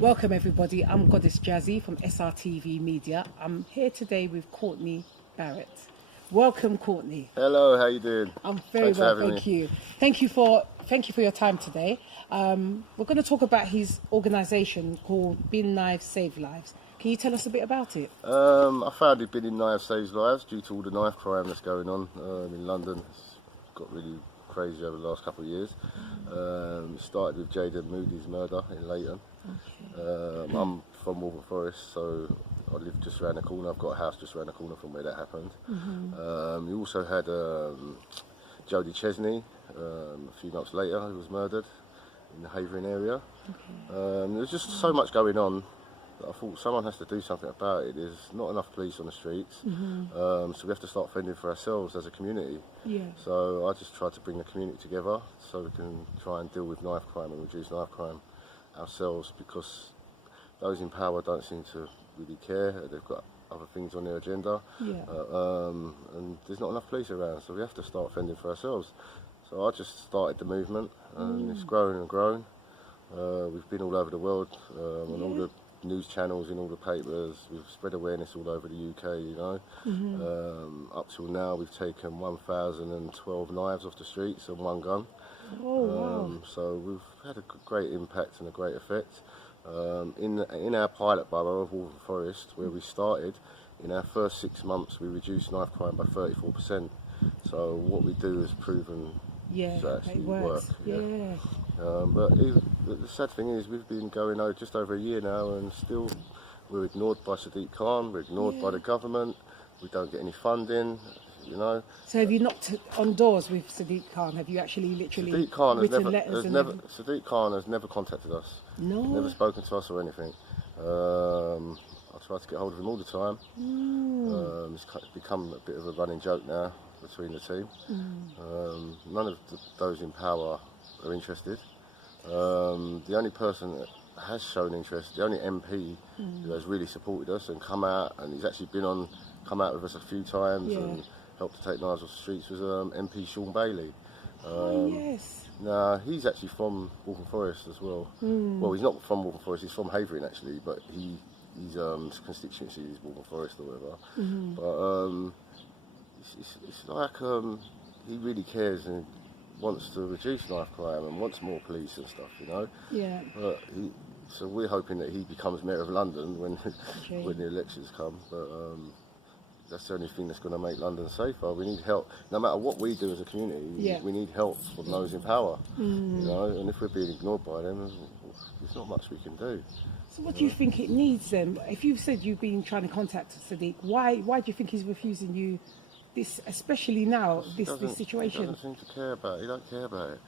Welcome everybody, I'm Godess Jazzy from SRTV Media. I'm here today with Courtney Barrett. Welcome, Courtney. Hello, how you doing? I'm very well, thank you. Thank you for your time today. We're going to talk about his organisation called Bin Knives Save Lives. Can you tell us a bit about it? I founded Bin Knives Saves Lives due to all the knife crime that's going on in London. It's got really crazy over the last couple of years. It started with Jada Moody's murder in Leighton. Okay. I'm from Waltham Forest, so I live just around the corner. I've got a house just around the corner from where that happened. You also had Jodie Chesney a few months later, who was murdered in the Havering area. Okay. There's just so much going on that I thought someone has to do something about it. There's not enough police on the streets, so we have to start fending for ourselves as a community. Yeah. So I just tried to bring the community together so we can try and deal with knife crime and reduce knife crime ourselves, because those in power don't seem to really care. They've got other things on their agenda, and there's not enough police around, so we have to start fending for ourselves. So I just started the movement, and it's grown and grown. We've been all over the world on all the news channels, in all the papers. We've spread awareness all over the UK, you know. Up till now we've taken 1,012 knives off the streets and one gun. So we've had a great impact and a great effect. In our pilot borough of Waltham Forest, where we started, in our first 6 months we reduced knife crime by 34%. So what we do has proven to actually work. But the sad thing is, we've been going just over a year now, and still we're ignored by Sadiq Khan, we're ignored by the government, we don't get any funding, you know. So have you knocked on doors with Sadiq Khan? Have you actually literally Sadiq Khan written letters? Sadiq Khan has never contacted us. No. Never spoken to us or anything. I try to get hold of him all the time. It's become a bit of a running joke now between the team. None of those in power are interested. The only person that has shown interest, the only MP who has really supported us and come out, and he's actually come out with us a few times and helped to take knives off the streets, was MP Sean Bailey. Now, he's actually from Waltham Forest as well. Well, he's not from Waltham Forest, he's from Havering actually, but his constituency is Waltham Forest or whatever. But it's like he really cares and wants to reduce knife crime and wants more police and stuff, you know. Yeah. But so we're hoping that he becomes Mayor of London when the elections come. But that's the only thing that's going to make London safer. We need help. No matter what we do as a community, we need help from those in power. You know, and if we're being ignored by them, there's not much we can do. So what do you think it needs then? If you've said you've been trying to contact Sadiq, why do you think he's refusing you this, especially now, this situation? He doesn't seem to care about it. He don't care about it.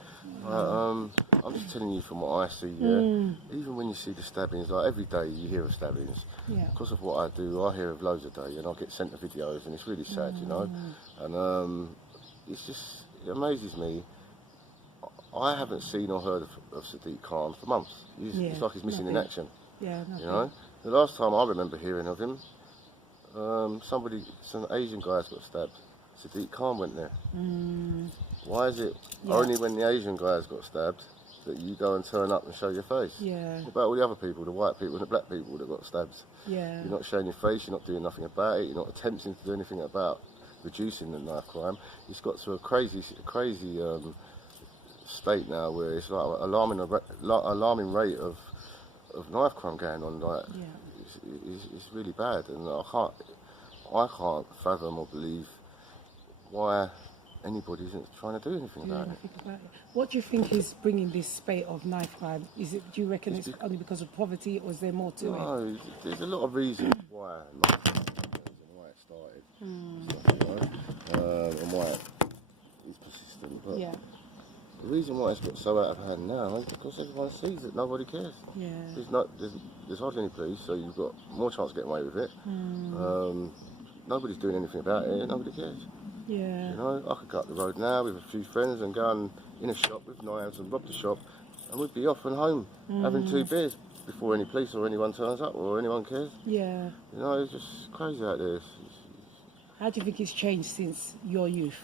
I'm just telling you from what I see, even when you see the stabbings, like every day you hear of stabbings. Because of what I do, I hear of loads a day, and I get sent the videos, and it's really sad, you know. And it amazes me. I haven't seen or heard of Sadiq Khan for months. It's like he's missing in action. You know, the last time I remember hearing of him, some Asian guys got stabbed. Sadiq Khan went there. Why is it only when the Asian guys got stabbed that you go and turn up and show your face? What about all the other people, the white people and the black people that got stabbed? You're not showing your face, you're not doing nothing about it, you're not attempting to do anything about reducing the knife crime. It's got to a crazy state now where it's like an alarming rate of knife crime going on. Like, it's really bad, and I can't fathom or believe why anybody isn't trying to do anything about it. What do you think is bringing this spate of knife crime? Do you reckon it's only because of poverty, or is there more to it? No, there's a lot of reasons why knife crime happens and why it started, and why it's persistent. But the reason why it's got so out of hand now is because everyone sees that nobody cares. There's hardly any police, so you've got more chance of getting away with it. Nobody's doing anything about it, nobody cares. You know, I could go up the road now with a few friends and go in a shop with knives and rob the shop, and we'd be off and home having 2 beers before any police or anyone turns up or anyone cares. You know, it's just crazy out there. How do you think it's changed since your youth?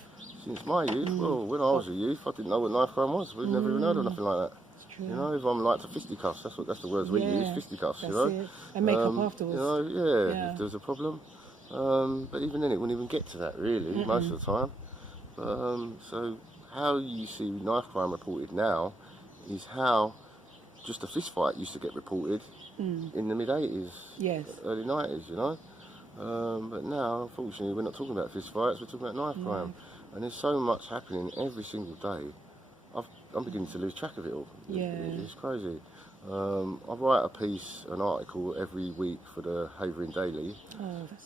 Since my youth? Well, when I was a youth, I didn't know what knife crime was. We'd never even heard of nothing like that. It's True. You know, everyone likes to fisticuffs. That's the words we use, fisticuffs. That's You know, it. And make up afterwards. You know, if there's a problem. But even then, it wouldn't even get to that really most of the time. So how you see knife crime reported now is how just a fist fight used to get reported in the mid-80s, early 90s, you know. But now, unfortunately, we're not talking about fist fights, we're talking about knife crime. And there's so much happening every single day. I'm beginning to lose track of it all. It's crazy. I write an article every week for the Havering Daily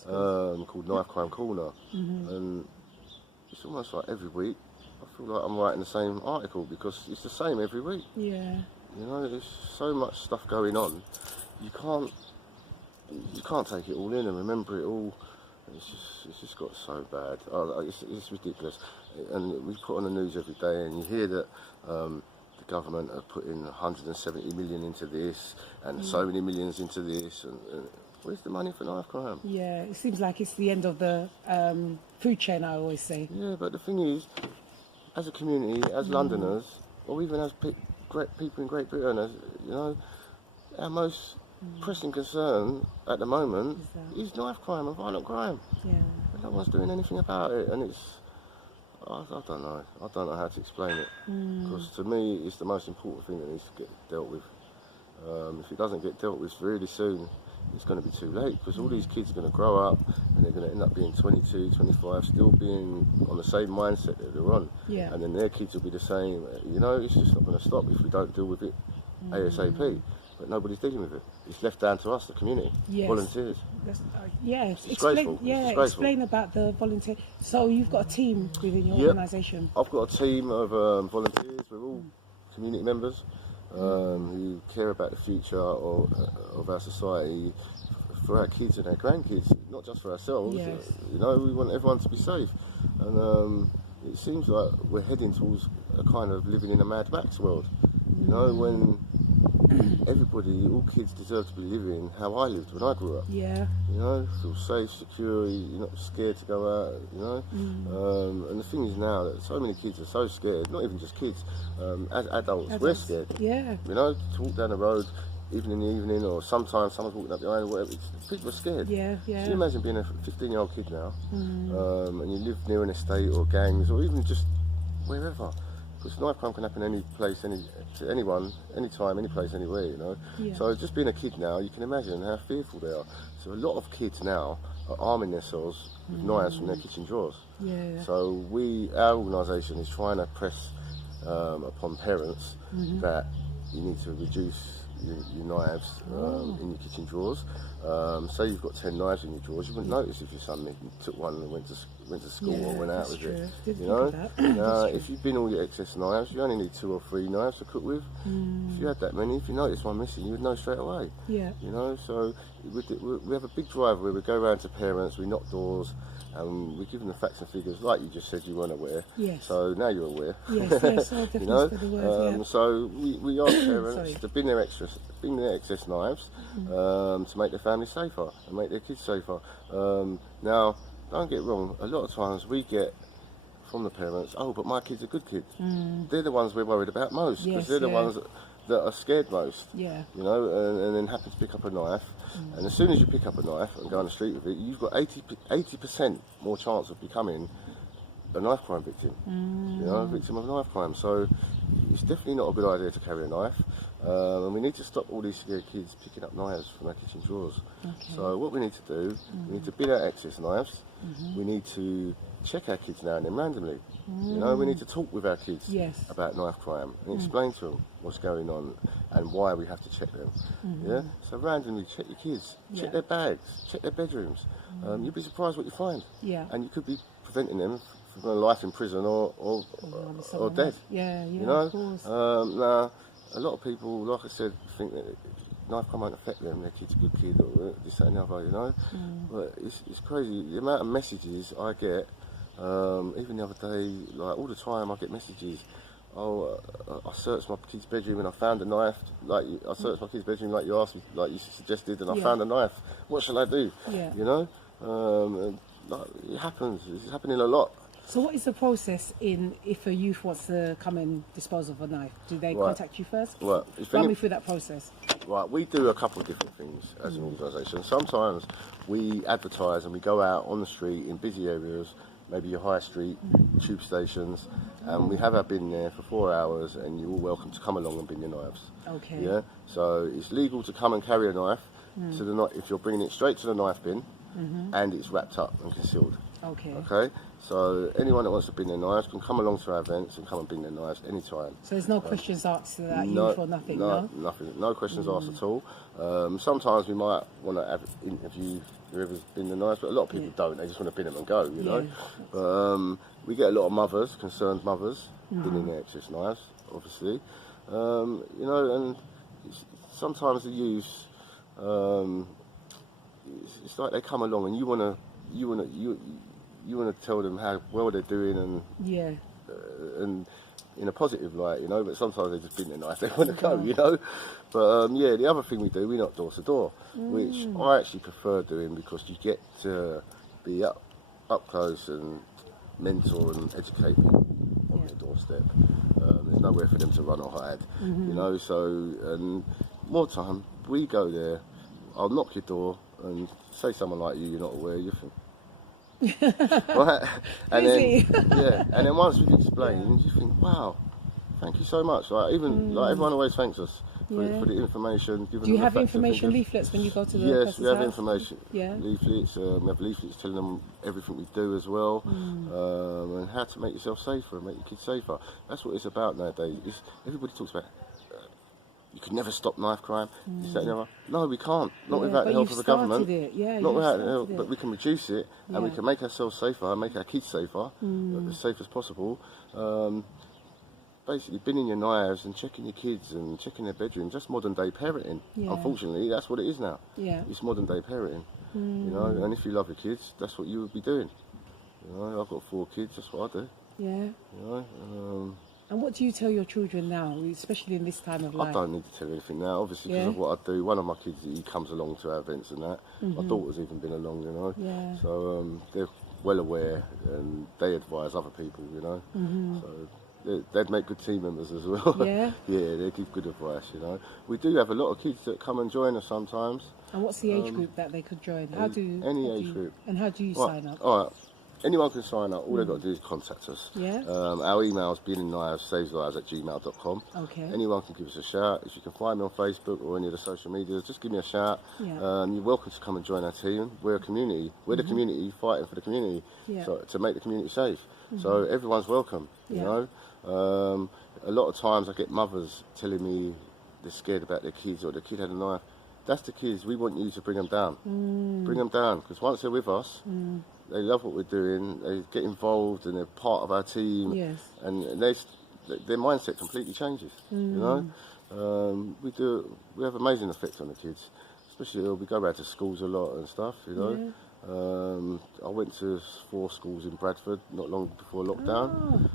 called Knife Crime Corner. And it's almost like every week I feel like I'm writing the same article because it's the same every week. Yeah. You know, there's so much stuff going on. You can't take it all in and remember it all. It's just got so bad. It's ridiculous. And we put on the news every day, and you hear that the government are putting 170 million into this, and so many millions into this. And where's the money for knife crime? Yeah, it seems like it's the end of the food chain, I always say. Yeah, but the thing is, as a community, as Londoners, or even as people in Great Britain, as you know, our most pressing concern at the moment is knife crime and violent crime. Yeah. No one's doing anything about it, and I don't know. I don't know how to explain it. Because to me, it's the most important thing that needs to get dealt with. If it doesn't get dealt with really soon, it's going to be too late, because all these kids are going to grow up and they're going to end up being 22, 25, still being on the same mindset that they're on. Yeah. And then their kids will be the same. You know, it's just not going to stop if we don't deal with it ASAP. But nobody's dealing with it. It's left down to us, the community, volunteers. Disgraceful. Explain about the volunteer. So you've got a team within your organisation. I've got a team of volunteers. We're all community members who care about the future of our society, for our kids and our grandkids, not just for ourselves. You know, we want everyone to be safe. And it seems like we're heading towards a kind of living in a Mad Max world. You know, when everybody, all kids deserve to be living how I lived when I grew up. Yeah. You know, feel safe, secure, you're not scared to go out, you know. And the thing is now that so many kids are so scared, not even just kids, as adults, we're scared. Yeah. You know, to walk down the road, even in the evening, or sometimes someone's walking up behind, whatever, people are scared. Yeah. Can you imagine being a 15-year-old kid now, and you live near an estate or gangs, or even just wherever? Because knife crime can happen any place, to anyone, anytime, any place, anywhere, you know. Yeah. So just being a kid now, you can imagine how fearful they are. So a lot of kids now are arming themselves with knives from their kitchen drawers. Yeah. So our organisation is trying to press upon parents that you need to reduce your knives in your kitchen drawers. Say you've got 10 knives in your drawers, you wouldn't notice if your son took one and went to school or went out with it. You know, if you've been all your excess knives, you only need 2 or 3 knives to cook with. If you had that many, if you noticed one missing, you would know straight away. Yeah. You know, so we have a big drive where we go around to parents, we knock doors, and we give them the facts and figures, like you just said you weren't aware. Yes. So now you're aware. Yes, I'll definitely spread the word, So we ask parents to bring their excess knives to make their family safer and make their kids safer. Now, don't get wrong, a lot of times we get from the parents, oh, but my kid's a good kid. They're the ones we're worried about most, because they're the ones that are scared most. Yeah. You know, and then happen to pick up a knife. And as soon as you pick up a knife and go on the street with it, you've got 80% more chance of becoming a knife crime victim. You know, a victim of knife crime. So it's definitely not a good idea to carry a knife. And we need to stop all these scared kids picking up knives from our kitchen drawers. Okay. So what we need to do, we need to bin our excess knives. We need to check our kids now and then randomly. You know, we need to talk with our kids about knife crime and explain to them what's going on and why we have to check them. Yeah. So randomly check your kids, check their bags, check their bedrooms. You'd be surprised what you find. Yeah. And you could be preventing them from a life in prison or dead. Yeah. You know. Of course. Now, a lot of people, like I said, think that knife crime won't affect them. Their kid's a good kid or this, that, and the other. You know. But it's crazy the amount of messages I get. Even the other day, like all the time, I get messages. Oh, I searched my kid's bedroom and I found a knife. Like I searched my kid's bedroom, like you asked me, like you suggested, and I found a knife. What shall I do? Yeah. You know, like, it happens. It's happening a lot. So what is the process if a youth wants to come and dispose of a knife? Do they contact you first? Well, Run me through that process. Right, we do a couple of different things as an organisation. Sometimes we advertise and we go out on the street in busy areas, maybe your high street, tube stations, and we have our bin there for 4 hours, and you're all welcome to come along and bin your knives. Okay. Yeah, so it's legal to come and carry a knife to the if you're bringing it straight to the knife bin, and it's wrapped up and concealed. Okay. Okay, so anyone that wants to bin their knives can come along to our events and come and bin their knives anytime. So there's no questions asked to that youth or nothing, no? Nothing, no questions asked at all. Sometimes we might want to interview whoever's bin the knives, but a lot of people don't. They just want to bin them and go, you know. But we get a lot of mothers, concerned mothers, binning their excess knives, obviously. You know, and sometimes the youth, it's like they come along and you want to tell them how well they're doing and in a positive light, you know, but sometimes they just bin their knife, they want to go, you know. But yeah, the other thing we do, we knock door to door, which I actually prefer doing because you get to be up close and mentor and educate people on their doorstep. There's nowhere for them to run or hide, you know, so, and more time, we go there, I'll knock your door and say someone like you're not aware, you think, right? And then once we've explained, you think, wow, thank you so much. Like like everyone always thanks us for the information. Do you have information leaflets when you go to the Yes, we have house? information leaflets. We have leaflets telling them everything we do as well, and how to make yourself safer and make your kids safer. That's what it's about nowadays. Everybody talks about. You can never stop knife crime. This, that, and the other. No, we can't. Not without the help of the government. Not without the help, but we can reduce it, and we can make ourselves safer, and make our kids safer, as safe as possible. Basically, binning your knives and checking your kids and checking their bedrooms. That's modern day parenting. Unfortunately, that's what it is now. It's modern day parenting. You know, and if you love your kids, that's what you would be doing. You know, I've got 4 kids. That's what I do. You know. And what do you tell your children now, especially in this time of life? I don't need to tell anything now, obviously, because of what I do. One of my kids, he comes along to our events and that. My daughter's even been along, you know. So they're well aware and they advise other people, you know. So they'd make good team members as well. Yeah, they give good advice, you know. We do have a lot of kids that come and join us sometimes. And what's the age group that they could join? Any age group. And how do you sign up? All right. Anyone can sign up. All they've got to do is contact us. Our email is binningnivessaveslives@gmail.com. Okay. Anyone can give us a shout. If you can find me on Facebook or any of the social medias, just give me a shout. You're welcome to come and join our team. We're a community. We're the community fighting for the community to make the community safe. So everyone's welcome, you know. A lot of times I get mothers telling me they're scared about their kids or their kid had a knife. That's the kids. We want you to bring them down. Bring them down, because once they're with us, they love what we're doing, they get involved and they're part of our team, and their mindset completely changes, you know. We have amazing effects on the kids, especially we go around to schools a lot and stuff, you know. I went to 4 schools in Bradford not long before lockdown.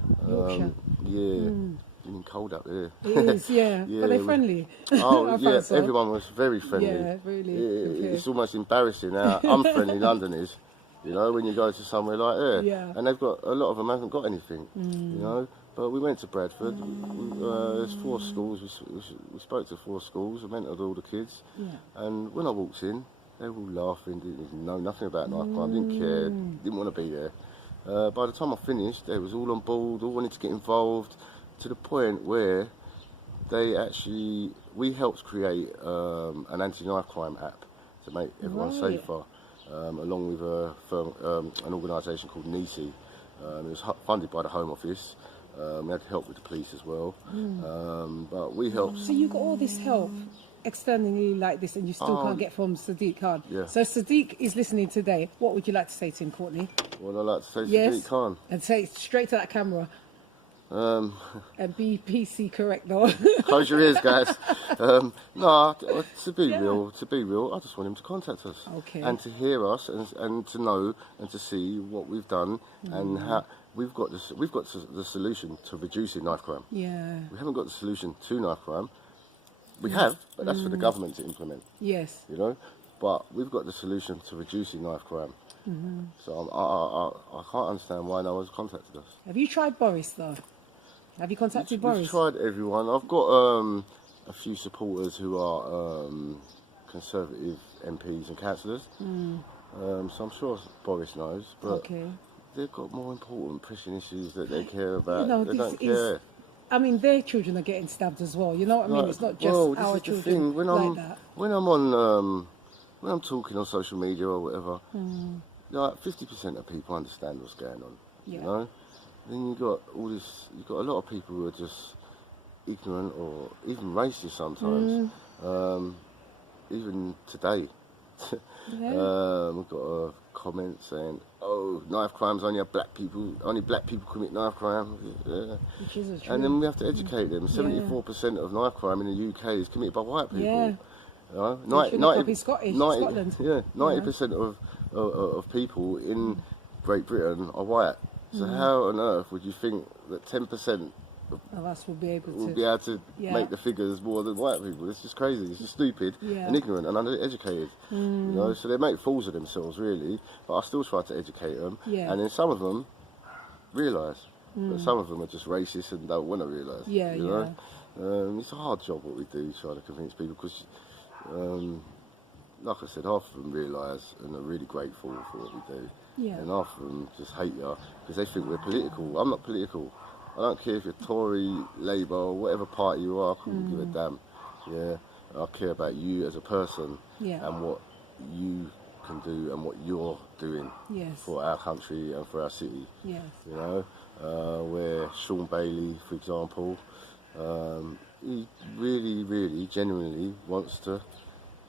Been cold up there. It is, but they're friendly. Oh, yeah, everyone was very friendly. Yeah, really. It's almost embarrassing how unfriendly London is. You know, when you go to somewhere like there, and they've got a lot of them haven't got anything. You know, but we went to Bradford. There's 4 schools. We spoke to 4 schools. I mentored all the kids, and when I walked in, they were all laughing. Didn't know nothing about knife crime. Didn't care. Didn't want to be there. By the time I finished, they was all on board. All wanted to get involved, to the point where we helped create an anti-knife crime app to make everyone safer. Along with a firm, an organisation called NICI. It was funded by the Home Office. We had help with the police as well. But we helped. So you got all this help externally like this, and you still can't get from Sadiq Khan. So Sadiq is listening today. What would you like to say to him, Courtney? What I'd like to say to Sadiq Khan. And say it straight to that camera. And be PC correct though. Close your ears, guys. No, to be real, I just want him to contact us and to hear us and to know and to see what we've done and how we've got the solution to reducing knife crime. We haven't got the solution to knife crime. We have, but that's for the government to implement. You know, but we've got the solution to reducing knife crime. So I can't understand why no one's contacted us. Have you tried Boris though? Have you contacted We've Boris? tried everyone. I've got a few supporters who are Conservative MPs and councillors. So I'm sure Boris knows, but Okay. they've got more important pressing issues that they care about. You know, they this don't is. care. I mean, their children are getting stabbed as well. You know what I mean? Like, It's not just well, our this is the children thing. like that. When I'm on when I'm talking on social media or whatever, like 50% of people understand what's going on. Yeah. You know. Then you got all this. You got a lot of people who are just ignorant or even racist sometimes. Even today, we've got a comment saying, "Oh, knife crime's only black people. Only black people commit knife crime." Yeah. Which is a truth. And then we have to educate them. 74% of knife crime in the UK is committed by white people. Yeah. You know? They should have copied Scotland. Yeah, 90% of people in Great Britain are white. So how on earth would you think that 10% of us will be able to make the figures more than white people? It's just crazy. It's just stupid and ignorant and undereducated. You know, so they make fools of themselves, really. But I still try to educate them. Yeah. And then some of them realise, but some of them are just racist and don't want to realise. Yeah, you know? It's a hard job what we do, trying to convince people, because, like I said, half of them realise and are really grateful for what we do. Yeah. And half of them just hate you because they think we're political. I'm not political. I don't care if you're Tory, Labour, or whatever party you are. I couldn't give a damn. Yeah, I care about you as a person and what you can do and what you're doing for our country and for our city. Yes. You know, where Sean Bailey, for example, he really, really, genuinely wants to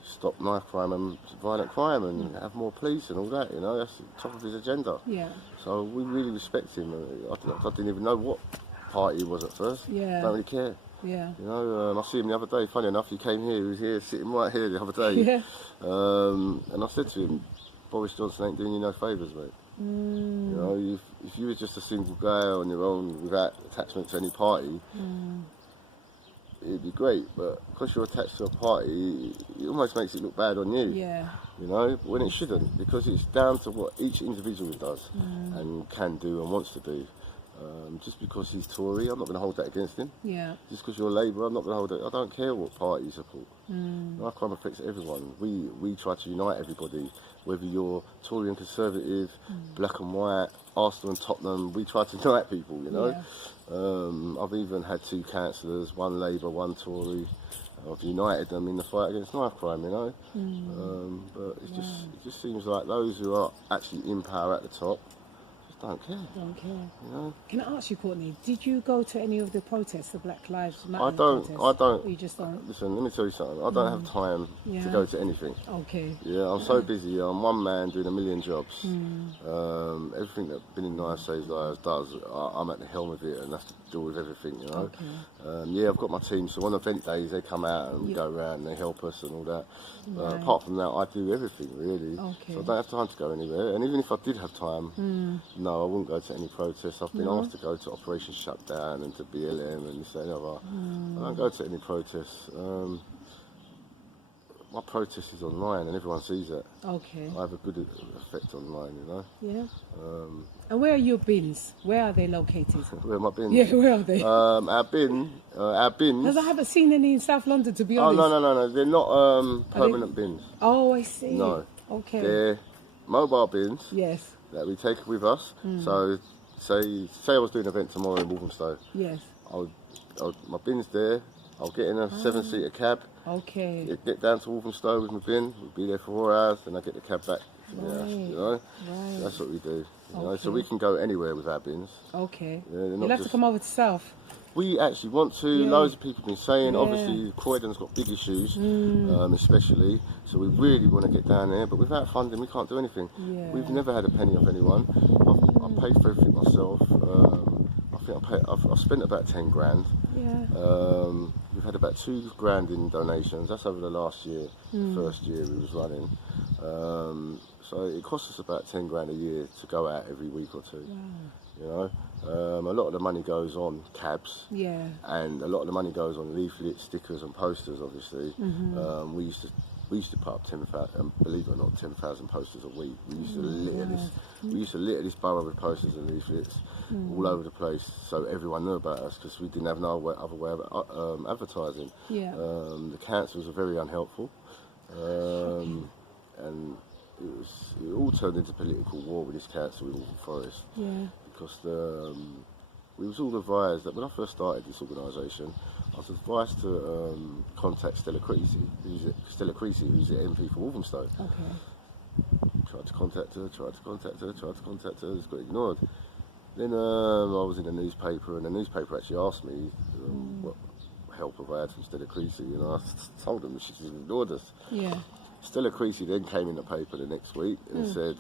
stop knife crime and violent crime and have more police and all that, you know, that's the top of his agenda. Yeah. So we really respect him. I didn't even know what party he was at first. Yeah. Don't really care. Yeah. You know, I see him the other day, funny enough, he came here, he was here, sitting right here the other day. Yeah. And I said to him, Boris Johnson ain't doing you no favours, mate. You know, if you were just a single guy on your own without attachment to any party, it'd be great, but because you're attached to a party, it almost makes it look bad on you. Yeah. You know, when it shouldn't, because it's down to what each individual does and can do and wants to do. Just because he's Tory, I'm not going to hold that against him. Yeah. Just because you're Labour, I'm not going to hold it. I don't care what party you support. Knife crime affects everyone. We try to unite everybody, whether you're Tory and Conservative, black and white, Arsenal and Tottenham. We try to unite people, you know. Yeah. I've even had 2 councillors, one Labour, one Tory. I've united them in the fight against knife crime, you know. But it just seems like those who are actually in power at the top just don't care. Don't care. You know? Can I ask you, Courtney, did you go to any of the protests, the Black Lives Matter I don't. protests? You just don't? Listen, let me tell you something. I don't have time to go to anything. Okay. Yeah, I'm so busy. I'm one man doing a million jobs. Everything that Been in Knife Saves Lives does, I'm at the helm of it and have to deal with everything, you know. Okay. Yeah, I've got my team, so on event days they come out and we go around and they help us and all that. Apart from that, I do everything, really. Okay. So I don't have time to go anywhere. And even if I did have time, no, I wouldn't go to any protests. I've been asked to go to Operation Shutdown and to BLM and this and the other. I don't go to any protests. My protest is online and everyone sees it. Okay. I have a good effect online, you know. Yeah. And where are your bins? Where are they located? Where are my bins? Yeah, where are they? Our bins. Because I haven't seen any in South London, to be Oh, honest. no. They're not permanent bins. Oh, I see. No. Okay. They're mobile bins Yes. that we take with us. So, say I was doing an event tomorrow in Walthamstow. Yes. My bin's there. I'll get in a 7-seater cab. Okay. Get down to Walthamstow with my bin. We'll be there for 4 hours, then I get the cab back to the house. You know, Right. that's what we do. You know, so we can go anywhere with our bins. Okay. Yeah, they're You'll not have to come over to South. We actually want to. Yeah. Loads of people have been saying. Yeah. Obviously, Croydon's got big issues, especially. So we really want to get down there, but without funding, we can't do anything. Yeah. We've never had a penny off anyone. I paid for everything myself. I think I've spent about 10 grand. Yeah. We've had about 2 grand in donations. That's over the last year, the first year we was running. So it costs us about 10 grand a year to go out every week or 2. You know, a lot of the money goes on cabs. Yeah. And a lot of the money goes on leaflets, stickers and posters, obviously. We used to we used to put up 10,000, believe it or not, 10,000 posters a week. We used to litter this borough with posters and leaflets all over the place, so everyone knew about us because we didn't have no other way of advertising. Yeah. The councils were very unhelpful, and it all turned into political war with this council in Waltham Forest. Yeah. Because we was all advised that when I first started this organisation, I was advised to contact Stella Creasy, who's the MP for Walthamstow. Okay. Tried to contact her, just got ignored. Then I was in the newspaper, and the newspaper actually asked me what help have I had from Stella Creasy, and I told them that she just ignored us. Yeah. Stella Creasy then came in the paper the next week and said,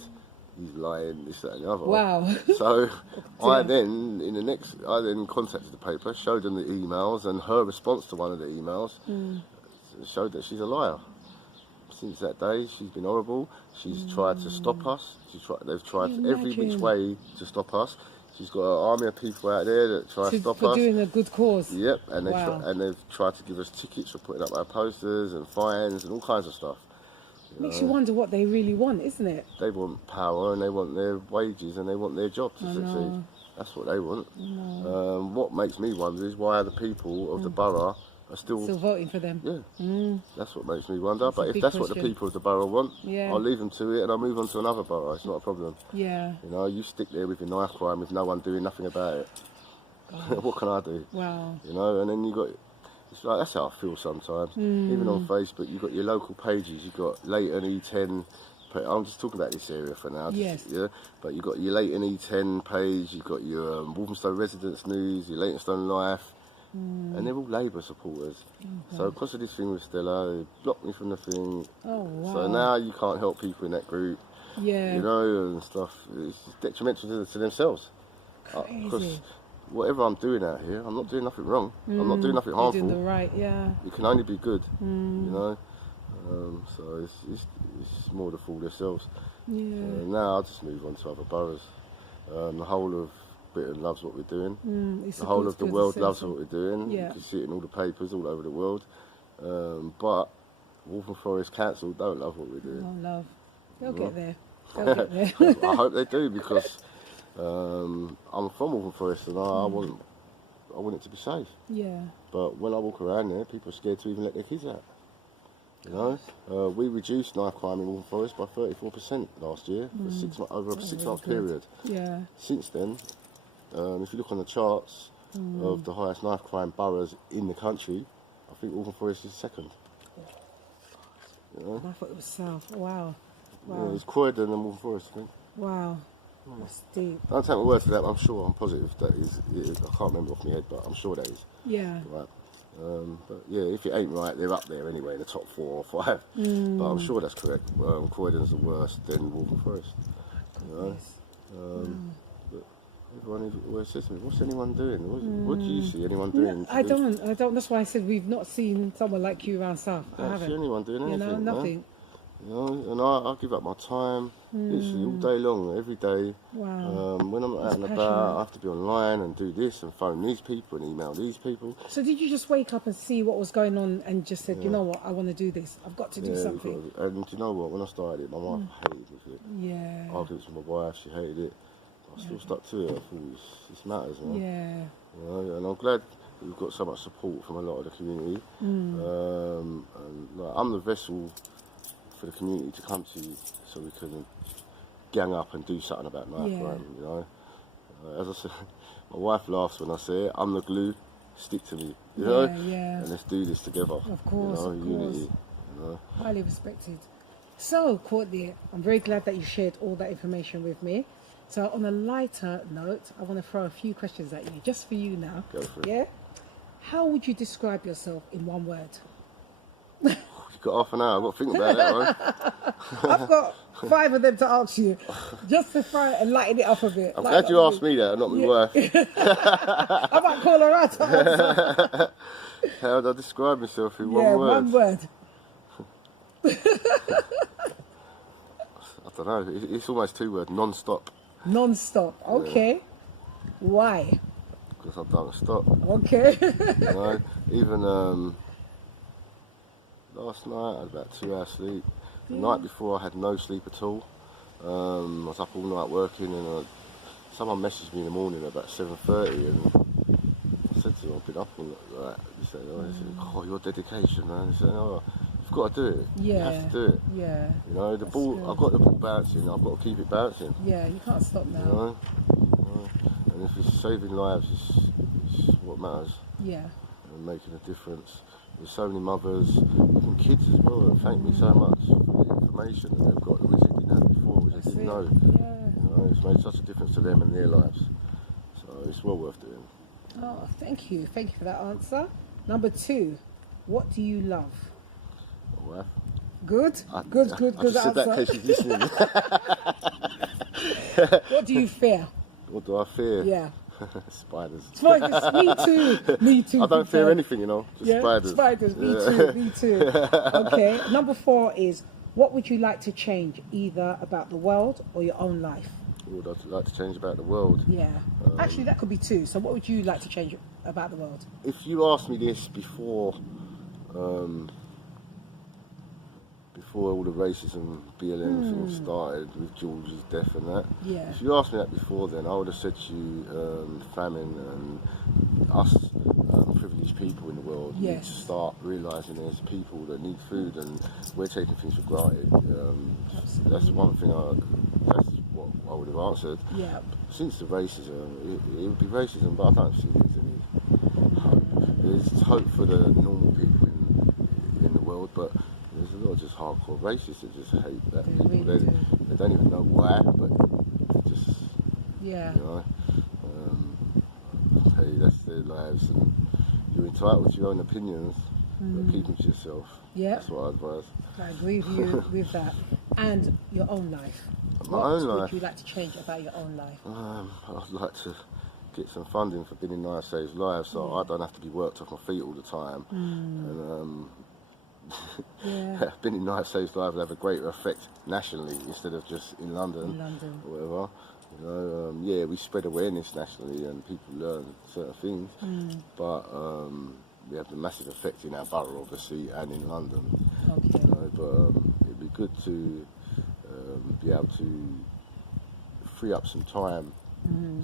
he's lying, this, that and the other. Wow. So I then contacted the paper, showed them the emails, and her response to one of the emails showed that she's a liar. Since that day, she's been horrible. She's tried to stop us. They've tried every which way to stop us. She's got an army of people out there that try to stop us. For doing a good cause. Yep, and they've tried to give us tickets for putting up our posters and fines and all kinds of stuff. Makes you wonder what they really want, isn't it? They want power and they want their wages and they want their job to succeed. That's what they want. What makes me wonder is why the people of the borough are still voting for them. Yeah, that's what makes me wonder. But if that's what the people of the borough want, I'll leave them to it and I'll move on to another borough. It's not a problem. Yeah. You know, you stick there with your knife crime with no one doing nothing about it. What can I do? Wow. You know, and then you got. It's like, that's how I feel sometimes. Even on Facebook, you've got your local pages. You've got Leighton E10. I'm just talking about this area for now. Yes. Yeah. But you've got your Leighton E10 page. You've got your Walthamstow Residents News, your Leytonstone Life. And they're all Labour supporters. So because of this thing with Stella, they blocked me from the thing. Oh, wow. So now you can't help people in that group. Yeah. You know, and stuff. It's detrimental to themselves. Crazy. Whatever I'm doing out here, I'm not doing nothing wrong. I'm not doing nothing harmful. You're doing the right, yeah. It can only be good, you know. So it's more the fool themselves. Yeah. Now I'll just move on to other boroughs. The whole of Britain loves what we're doing. The whole of the world loves what we're doing. Yeah. You can see it in all the papers all over the world. But Waltham Forest Council don't love what we're doing. Oh, love. They'll get there. They'll get there. I hope they do because. I'm from Waltham Forest and I want it to be safe. Yeah. But when I walk around there, people are scared to even let their kids out. You know, we reduced knife crime in Waltham Forest by 34% last year for over a 6 month period. Yeah. Since then, if you look on the charts of the highest knife crime boroughs in the country, I think Waltham Forest is second. You know? I thought it was south. Wow. Yeah, it's Croydon and Waltham Forest, I think. Wow. That's deep. Don't take my word for that, but I'm sure, I'm positive that is. I can't remember off my head, but I'm sure that is. Yeah. Right. But yeah, if it ain't right, they're up there anyway in the top 4 or 5. But I'm sure that's correct. Croydon's the worst, then Waltham Forest. You know? But everyone always says to me, "What's anyone doing? What do you see anyone doing?" I don't. That's why I said we've not seen someone like you around South. I haven't. See anyone doing anything? You know, nothing. You know, and I give up my time literally all day long, every day. Wow. When I'm out and about, I have to be online and do this and phone these people and email these people. So did you just wake up and see what was going on and just said, you know what, I want to do this. I've got to do something. And you know what, when I started it, my wife hated it. Yeah. Arguments with my wife, she hated it. I still stuck to it. I thought this matters, man. Yeah. You know, and I'm glad we've got so much support from a lot of the community. And I'm the vessel for the community to come to so we can gang up and do something about knife crime, you know. As I said, my wife laughs when I say it, I'm the glue, stick to me, you know, and let's do this together. Of course, you know, of course. unity. You know. Highly respected. So, Courtney, I'm very glad that you shared all that information with me. So, on a lighter note, I want to throw a few questions at you, just for you now. Go for it. Yeah? How would you describe yourself in one word? You've got half an hour, I've got to think about that one. I've got 5 of them to ask you, just to try and lighten it up a bit. I'm glad you asked me that, not my wife. I might call her out to answer. How would I describe myself in one word? One word. I don't know, it's almost 2 words, non-stop. Non-stop, okay. Why? Because I don't stop. Okay. You know, even Last night I had about 2 hours sleep. The night before I had no sleep at all. I was up all night working, and someone messaged me in the morning about 7:30, and I said to them, I've been up all night. He said, oh, your dedication, man. He said, oh, you've got to do it. Yeah. You have to do it. Yeah. You know, the ball. good. I've got the ball bouncing. I've got to keep it bouncing. Yeah, you can't stop now. You know? And if it's saving lives, it's what matters. Yeah. And making a difference. There's so many mothers, even kids as well, that thank me so much for the information that they've got, which they didn't have before, which they didn't know. Yeah. You know, it's made such a difference to them and their lives. So it's well worth doing. Oh, thank you. Thank you for that answer. Number 2, what do you love? Well, Good? I Good just said answer. that because she's listening. What do you fear? What do I fear? Yeah. Spiders. Spiders. Me too. Me too. I don't fear anything, you know, just Yeah? spiders. Spiders. Me Yeah. too. Me too. Okay. Number 4 is, what would you like to change, either about the world or your own life? What would I like to change about the world? Yeah. Actually, that could be 2. So what would you like to change about the world? If you asked me this before all the racism BLM thing started with George's death and that, Yeah. if you asked me that before then, I would have said to you, famine and us privileged people in the world need Yes. to start realising there's people that need food and we're taking things for granted. That's one thing that's what I would have answered. Yeah. Since the racism, it would be racism, but I don't see there's any hope. There's hope for the normal people in the world, but there's a lot of just hardcore racists that just hate that They people. really do. They don't even know why, but they just, Yeah. you know, hey, that's their lives, and you're entitled to your own opinions, but keep them to yourself. Yeah. That's what I advise. I agree with you with that. And your own life. My What own would life? you like to change about your own life? I'd like to get some funding for Being Nice Saves Lives, so I don't have to be worked off my feet all the time. And Yeah. Being Nice Saves Lives will have a greater effect nationally instead of just in London, In London. or whatever. You know, yeah, we spread awareness nationally and people learn certain things, but we have a massive effect in our borough, obviously, and in London. Okay. You know, but it'd be good to be able to free up some time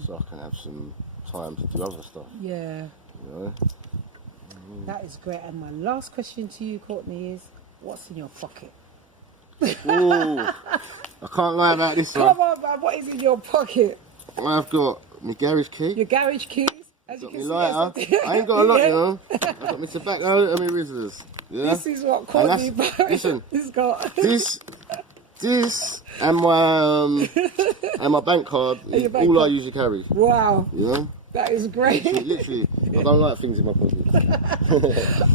so I can have some time to do other stuff. Yeah. You know? That is great. And my last question to you, Courtney, is what's in your pocket? Ooh, I can't lie about this one. Come on, man. What is in your pocket? I've got my garage key, Your garage keys. As you got can my see, lighter. there's I ain't got a lot, Yeah. you know. I've got my tobacco and my Rizzlers. Yeah? This is what And Courtney that's- Barrett listen, has got. this and my bank card is your bank all I card. usually carry. Wow. You know, That is great. literally, I don't like things in my pocket.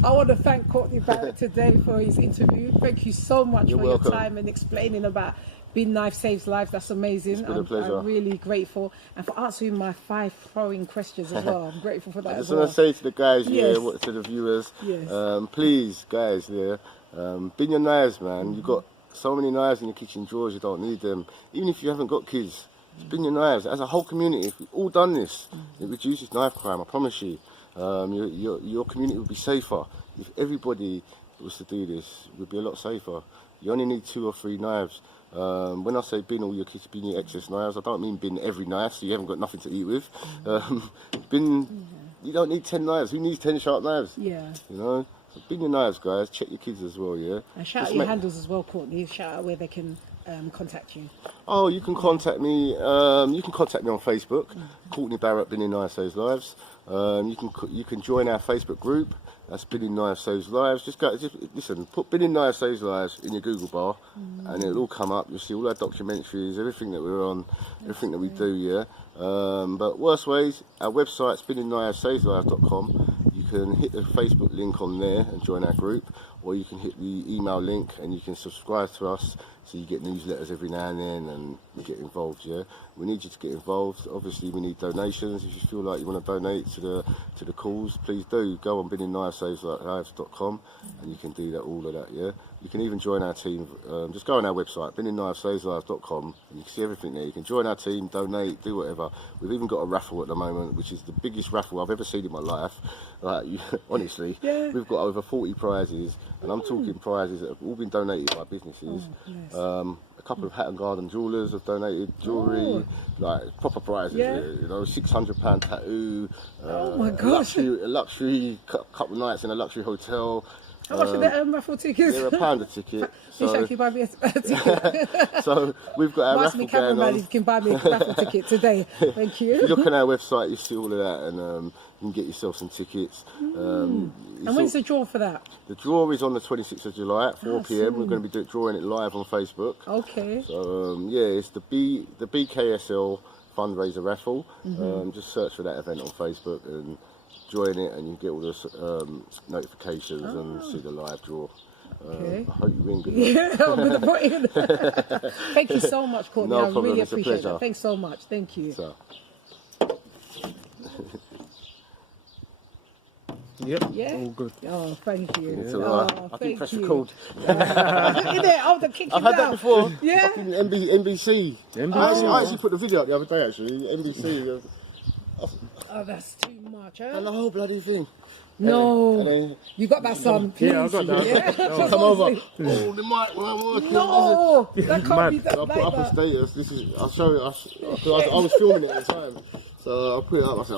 I want to thank Courtney Barrett today for his interview. Thank you so much You're for welcome. your time and explaining about Being Knife Saves Lives. That's amazing. It's been a pleasure. I'm really grateful. And for answering my 5 throwing questions as well. I'm grateful for that I as just well. want to say to the guys, Yes. to the viewers, Yes. please, guys, bin your knives, man. You've got so many knives in your kitchen drawers, you don't need them. Even if you haven't got kids, just bin your knives. As a whole community, if we've all done this, it reduces knife crime, I promise you. Your community would be safer. If everybody was to do this, we'd be a lot safer. You only need 2 or 3 knives. When I say bin all your kids, bin your excess knives, I don't mean bin every knife so you haven't got nothing to eat with. You don't need 10 knives. Who needs 10 sharp knives? Yeah. You know? So bin your knives, guys. Check your kids as well, yeah? And shout Just out your make- handles as well, Courtney. Shout out where they can contact you. Oh, you can contact me. You can contact me on Facebook, Courtney Barrett, Binning Knife Saves Lives. You can join our Facebook group. That's Binning Knife Saves Lives. Just listen. Put Binning Knife Saves Lives in your Google bar, and it'll all come up. You'll see all our documentaries, everything that we're on, everything that we do. Yeah. But worst ways, our website, spinningknifesaveslives.com. You can hit the Facebook link on there and join our group, or you can hit the email link and you can subscribe to us so you get newsletters every now and then and you get involved. Yeah, we need you to get involved. Obviously, we need donations. If you feel like you want to donate to the cause, please do. Go on binningknifesaveslives.com and you can do that. All of that. Yeah, you can even join our team. Just go on our website, binningknifesaveslives.com. You can see everything there. You can join our team, donate, do whatever. We've even got a raffle at the moment, which is the biggest raffle I've ever seen in my life. Like, honestly, Yeah. we've got over 40 prizes, and I'm talking prizes that have all been donated by businesses. A couple of Hat and Garden jewellers have donated jewellery, like proper prizes. You know, £600 tattoo. Oh my gosh! A luxury couple of nights in a luxury hotel. How much are the raffle tickets? They're £1 a ticket. So, you buy me a ticket. So we've got our raffle going on. You can buy me a raffle ticket today. Thank you. If you look on our website, you see all of that, and you can get yourself some tickets. And when's the draw for that? The draw is on the 26th of July at 4 p.m. We're going to be drawing it live on Facebook. Okay. So yeah, it's the BKSL fundraiser raffle. Just search for that event on Facebook and join it, and you get all the notifications and see the live draw. I hope you win. Good luck. Yeah, I'm going to put in. Thank you so much, Courtney. No I problem. really It's a appreciate pleasure. that. Thanks so much. Thank you. So. Yep. Yeah. All good. Oh, thank you. It's Oh, alright. I think press record. In there, oh, the kick I've had that before. Yeah. Fucking NBC. I actually put the video up the other day. Actually, NBC. Oh, that's too much, huh? And the whole bloody thing. No. And then, You got that, son? Yeah, I got that. Yeah. come over. Oh, the mic weren't working. No, that can't Mad. be that So I put up a like that. status. This is. I'll show you. I was filming it at the time, so I put it up. I said,